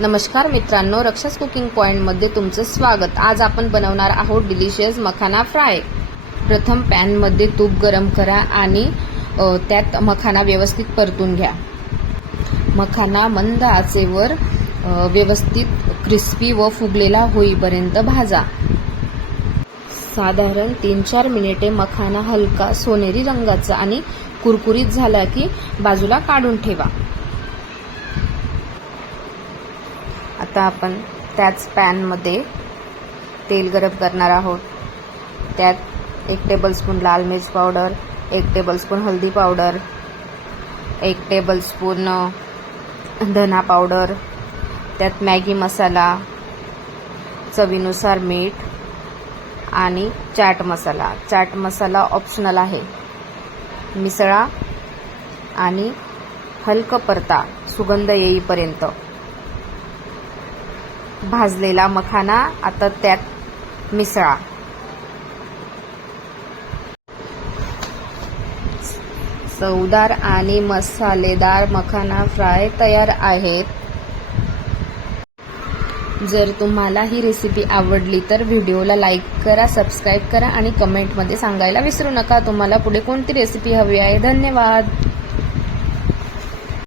नमस्कार मित्रांनो, रक्षास कुकिंग पॉइंटमध्ये तुमचं स्वागत। आज आपण बनवणार आहोत डिलिशियस मखाना फ्राय। प्रथम पॅनमध्ये तूप गरम करा आणि त्यात मखाना व्यवस्थित परतून घ्या। मखाना मंद आचेवर व्यवस्थित क्रिस्पी व फुगलेला होईपर्यंत भाजा। साधारण 3-4 मिनिटे मखाना हलका सोनेरी रंगाचा आणि कुरकुरीत झाला की बाजूला काढून ठेवा। आता आपण त्याच पॅनमध्ये तेल गरम करणार आहोत। त्यात 1 टेबलस्पून लाल मिर्च पावडर, 1 टेबलस्पून हळदी पावडर, 1 टेबलस्पून धना पावडर, त्यात मॅगी मसाला, चवीनुसार मीठ आणि चाट मसाला। चाट मसाला ऑप्शनल आहे। मिसळा आणि हलकं परता सुगंध येईपर्यंत। भाजलेला मखाना आता त्यात मिसळा। चवदार आणि मसालेदार मखाना फ्राय तयार आहेत। जर तुम्हाला ही रेसिपी आवडली तर व्हिडिओला लाईक करा, सबस्क्राईब करा आणि कमेंटमध्ये सांगायला विसरू नका तुम्हाला पुढे कोणती रेसिपी हवी आहे। धन्यवाद।